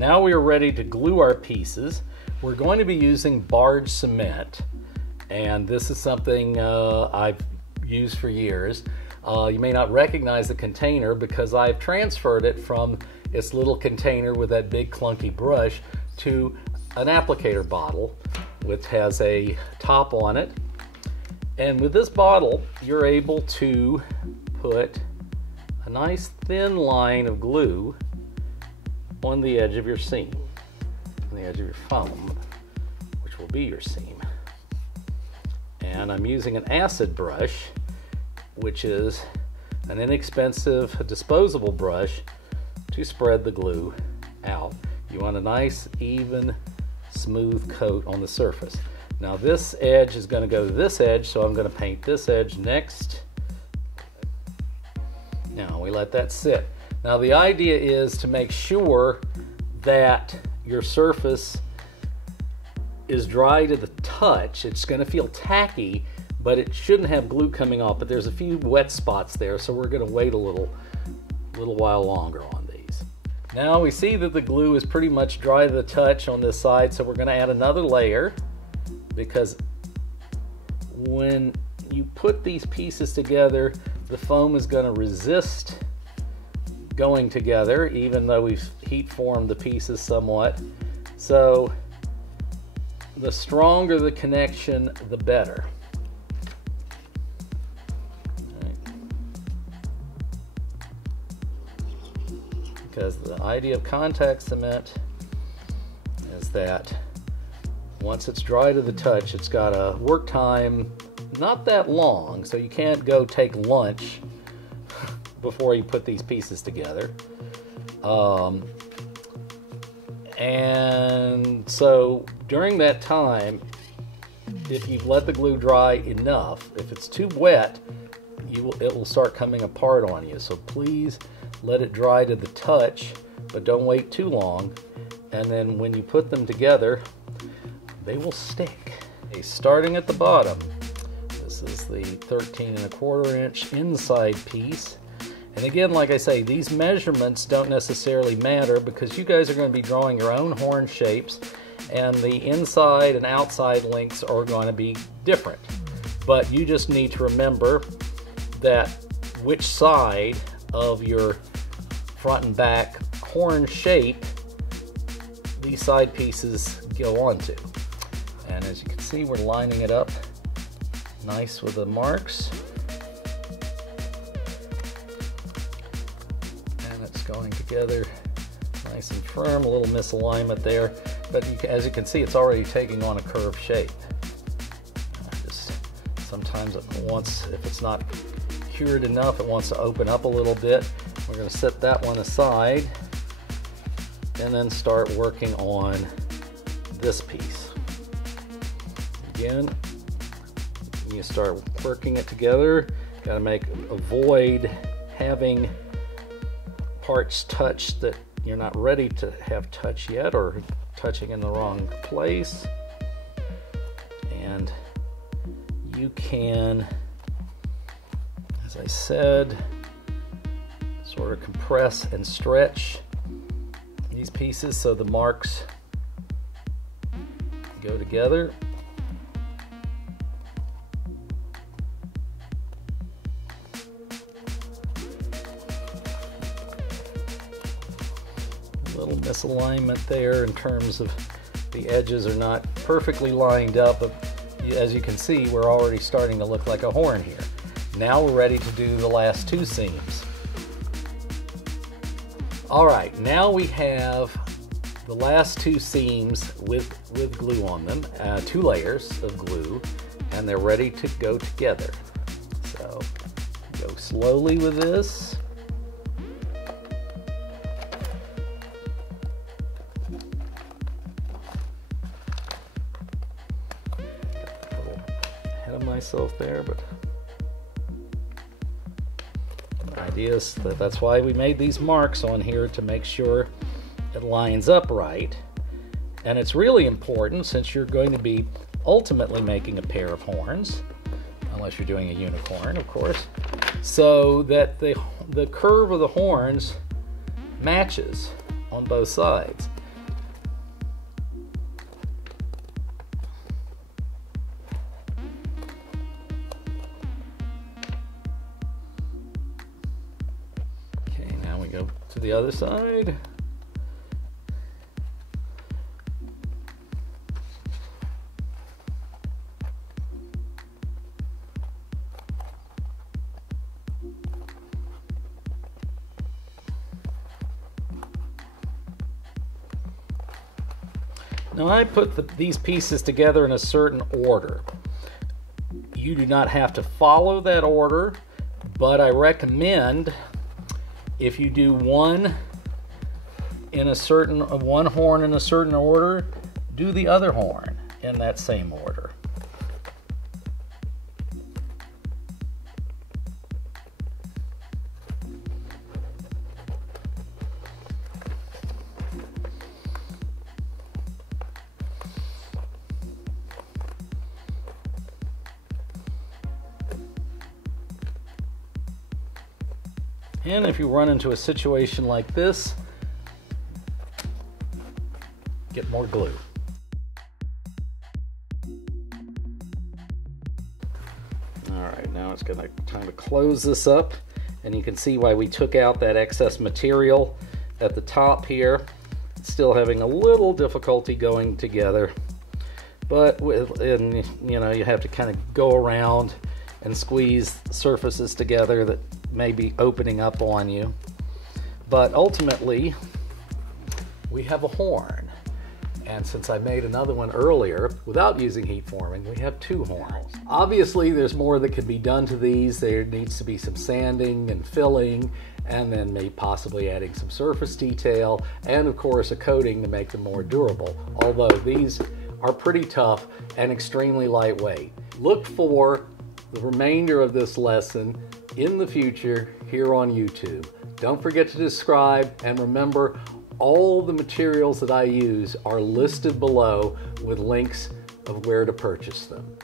now we are ready to glue our pieces. We're going to be using barge cement, and this is something I've used for years. You may not recognize the container because I've transferred it from its little container with that big clunky brush to an applicator bottle which has a top on it. And with this bottle, you're able to put a nice thin line of glue on the edge of your seam, on the edge of your foam, which will be your seam. And I'm using an acid brush, which is an inexpensive disposable brush to spread the glue out. You want a nice, even, smooth coat on the surface. Now this edge is going to go to this edge, so I'm going to paint this edge next. Now we let that sit. Now the idea is to make sure that your surface is dry to the touch. It's going to feel tacky, but it shouldn't have glue coming off, but there's a few wet spots there, so we're going to wait a little while longer on these. Now we see that the glue is pretty much dry to the touch on this side, so we're going to add another layer, because when you put these pieces together, the foam is going to resist going together, even though we've heat formed the pieces somewhat. So the stronger the connection, the better. Because the idea of contact cement is that once it's dry to the touch, it's got a work time not that long, so you can't go take lunch before you put these pieces together. And so during that time, if you've let the glue dry enough, if it's too wet, it will start coming apart on you. So please let it dry to the touch, but don't wait too long. And then when you put them together, they will stick. Okay, starting at the bottom, this is the 13¼ inch inside piece. And again, like I say, these measurements don't necessarily matter because you guys are going to be drawing your own horn shapes, and the inside and outside lengths are going to be different. But you just need to remember that which side of your front and back horn shape these side pieces go onto. And as you can see, we're lining it up nice with the marks. And it's going together nice and firm, a little misalignment there. But as you can see, it's already taking on a curved shape. Sometimes if it's not cured enough, it wants to open up a little bit. We're going to set that one aside and then start working on this piece. Again, you start working it together. Got to avoid having parts touch that you're not ready to have touch yet, or touching in the wrong place. And you can, as I said, sort of compress and stretch these pieces so the marks go together. A little misalignment there in terms of the edges are not perfectly lined up, but as you can see, we're already starting to look like a horn here. Now we're ready to do the last two seams. All right, now we have the last two seams with glue on them, 2 layers of glue, and they're ready to go together. So go slowly with this. A little ahead of myself there, but the idea is that's why we made these marks on here, to make sure it lines up right. And it's really important, since you're going to be ultimately making a pair of horns, unless you're doing a unicorn, of course, so that the curve of the horns matches on both sides. to the other side. Now I put these pieces together in a certain order. You do not have to follow that order, but I recommend if you do one horn in a certain order, do the other horn in that same order. And if you run into a situation like this, get more glue. All right, now it's time to close this up, and you can see why we took out that excess material at the top here. It's still having a little difficulty going together, but you have to kind of go around and squeeze surfaces together that may be opening up on you. But ultimately, we have a horn. And since I made another one earlier without using heat forming, we have two horns. Obviously, there's more that can be done to these. There needs to be some sanding and filling, and then maybe possibly adding some surface detail, and of course a coating to make them more durable. Although these are pretty tough and extremely lightweight. Look for the remainder of this lesson in the future here on YouTube. Don't forget to subscribe, and remember, all the materials that I use are listed below with links of where to purchase them.